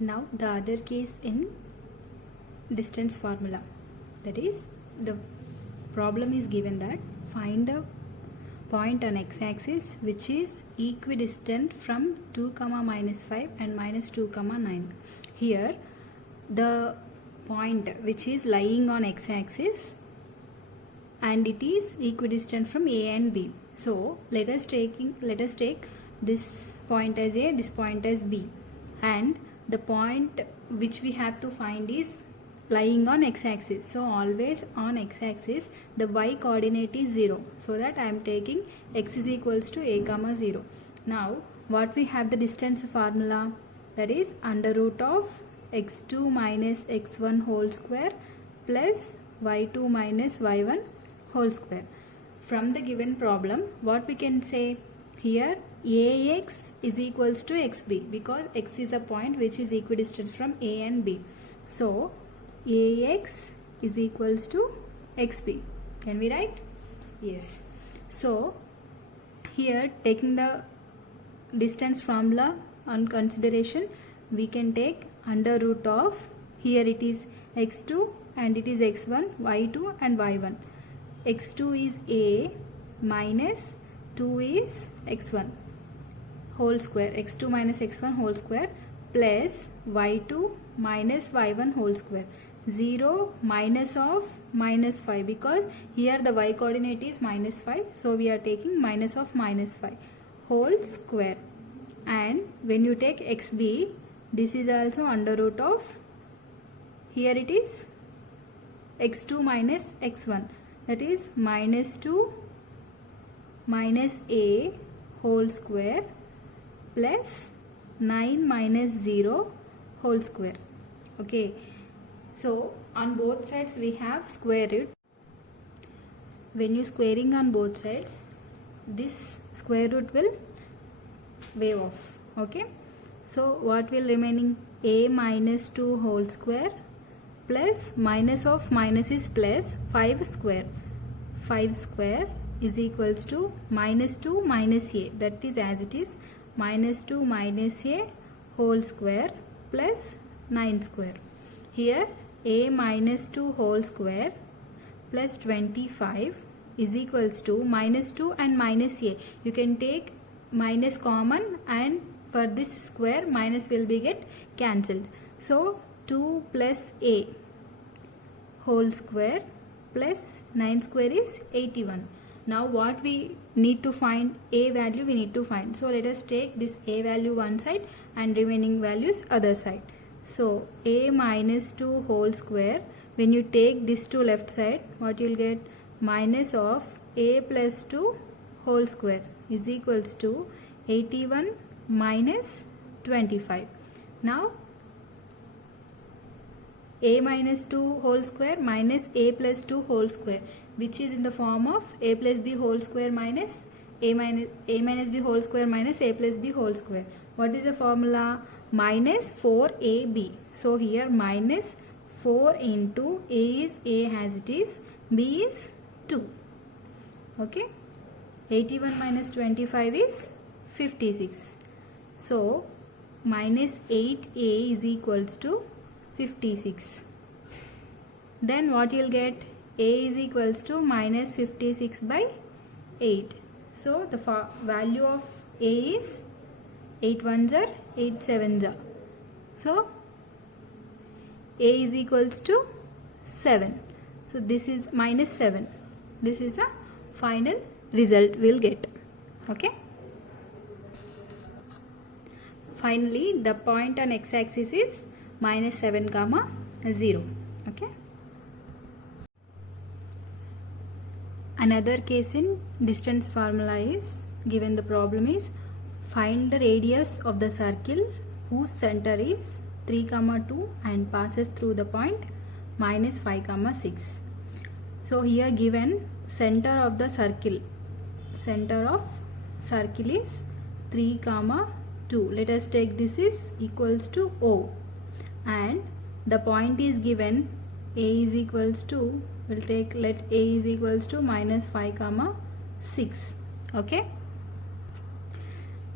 Now the other case in distance formula, that is, the problem is given that find the point on x-axis which is equidistant from 2, -5 and -2, 9. Here the point which is lying on x-axis and it is equidistant from A and B. So let us take this point as A, this point as B, and the point which we have to find is lying on x-axis. So always on x-axis the y coordinate is 0, so that I am taking x is equals to a comma 0. Now what we have the distance formula, that is under root of x2 minus x1 whole square plus y2 minus y1 whole square. From the given problem, what we can say here, ax is equals to xb, because x is a point which is equidistant from A and B. So ax is equals to xb. Can we write? Yes. So here, taking the distance formula on consideration, we can take under root of, here it is x2 and it is x1, y2 and y1. x2 is a minus 2 is x1 whole square, x2 minus x1 whole square plus y2 minus y1 whole square. 0 minus of minus 5, because here the y coordinate is -5, so we are taking minus of -5 whole square. And when you take xb, this is also under root of, here it is x2 minus x1, that is -2 minus a whole square plus 9 minus 0 whole square. Okay, so on both sides we have square root. When you squaring on both sides, this square root will wave off. Okay, so what will remaining? A minus 2 whole square plus minus of minus is plus 5 square. 5 square is equals to -2 minus a, that is as it is, -2 minus a whole square plus 9 square. Here a minus 2 whole square plus 25 is equals to -2 and minus a. You can take minus common, and for this square minus will be get cancelled. So 2 plus a whole square plus 9 square is 81. Now what we need to find, a value we need to find. So let us take this a value one side and remaining values other side. So a minus 2 whole square, when you take this to left side, what you will get? Minus of a plus 2 whole square is equals to 81 minus 25. Now a minus 2 whole square minus a plus 2 whole square, which is in the form of a plus b whole square minus a minus b whole square minus a plus b whole square. What is the formula? Minus 4ab. So here minus 4 into a is a as it is, b is 2. Okay, 81 minus 25 is 56. So minus 8a is equals to 56. Then what you will get? A is equals to minus 56 by 8. So the value of a is 8 ones are 8 sevens are. So a is equals to 7. So this is minus 7. This is a final result we'll get. Okay. Finally, the point on x-axis is -7, 0. Okay. Another case in distance formula is, given the problem is, find the radius of the circle whose center is 3, 2 and passes through the point -5, 6. So here given center of the circle, center of circle is 3, 2. Let us take this is equals to O, and the point is given a is equals to, we'll take, let a is equals to -5, 6. Okay,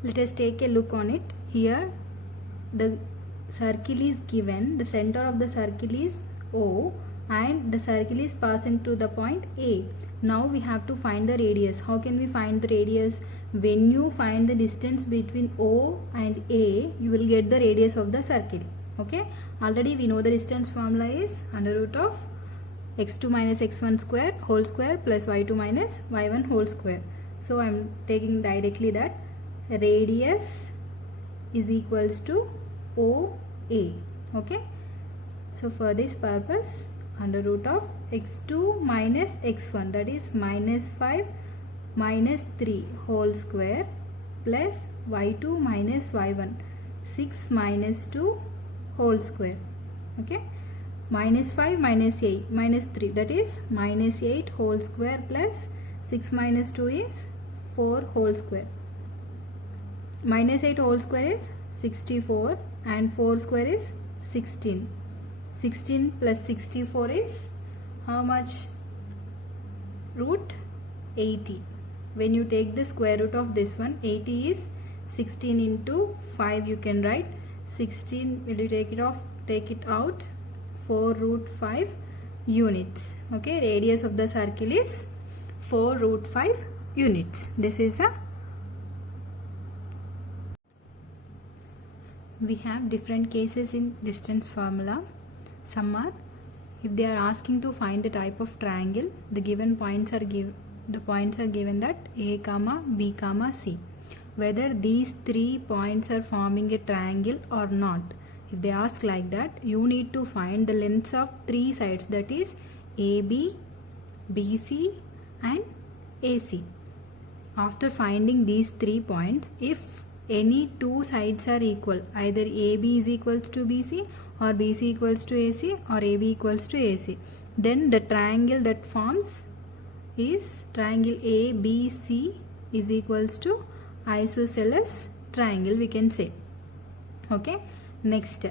let us take a look on it. Here the circle is given, the center of the circle is O and the circle is passing through the point A. Now we have to find the radius. How can we find the radius? When you find the distance between O and A, you will get the radius of the circle. Okay, already we know the distance formula is under root of x2 minus x1 square whole square plus y2 minus y1 whole square. So I am taking directly that radius is equals to OA. Okay, so for this purpose, under root of x2 minus x1, that is minus 5 minus 3 whole square plus y2 minus y1, 6 minus 2 whole square. Okay, minus 5 minus 8 minus 3, that is minus 8 whole square plus 6 minus 2 is 4 whole square. Minus 8 whole square is 64 and 4 square is 16. 16 plus 64 is how much? Root 80. When you take the square root of this one, 80 is 16 into 5, you can write 16. Will you take it out? 4 root 5 units. Okay, radius of the circle is 4 root 5 units. This is a we have different cases in distance formula. Some are, if they are asking to find the type of triangle, the given points are given that A comma B comma C, whether these 3 points are forming a triangle or not. If they ask like that, you need to find the lengths of 3 sides, that is AB, BC and AC. After finding these 3 points, if any 2 sides are equal, either AB is equals to BC or BC equals to AC or AB equals to AC, then the triangle that forms is triangle ABC is equals to isosceles triangle, we can say. Okay, next,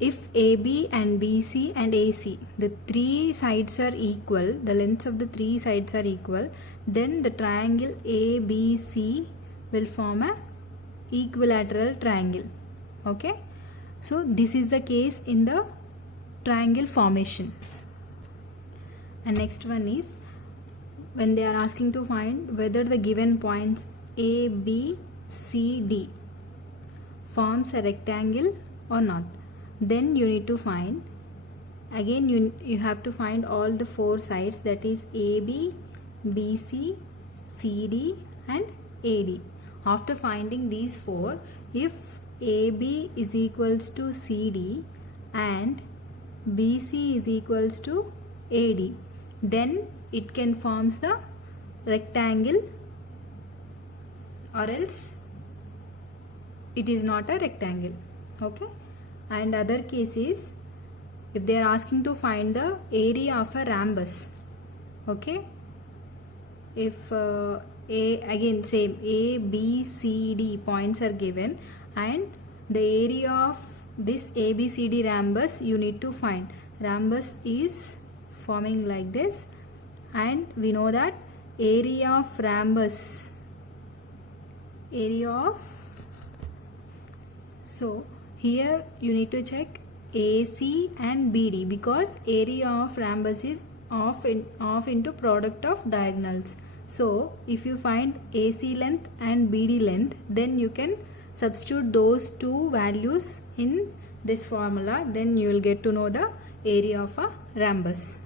if AB and BC and AC, the 3 sides are equal, the lengths of the 3 sides are equal, then the triangle ABC will form a equilateral triangle. Okay, so this is the case in the triangle formation. And next one is when they are asking to find whether the given points A, B, C, D forms a rectangle or not, then you need to find, again you have to find all the 4 sides, that is AB, BC, CD and AD. After finding these 4, if AB is equals to CD and BC is equals to AD, then it can forms the rectangle, or else it is not a rectangle. Okay, and other case is if they are asking to find the area of a rhombus. Okay, if again same A, B, C, D points are given and the area of this ABCD rhombus you need to find. Rhombus is forming like this, and we know that area of rhombus, so here you need to check AC and BD, because area of rhombus is off into product of diagonals. So if you find AC length and BD length, then you can substitute those 2 values in this formula, then you will get to know the area of a rhombus.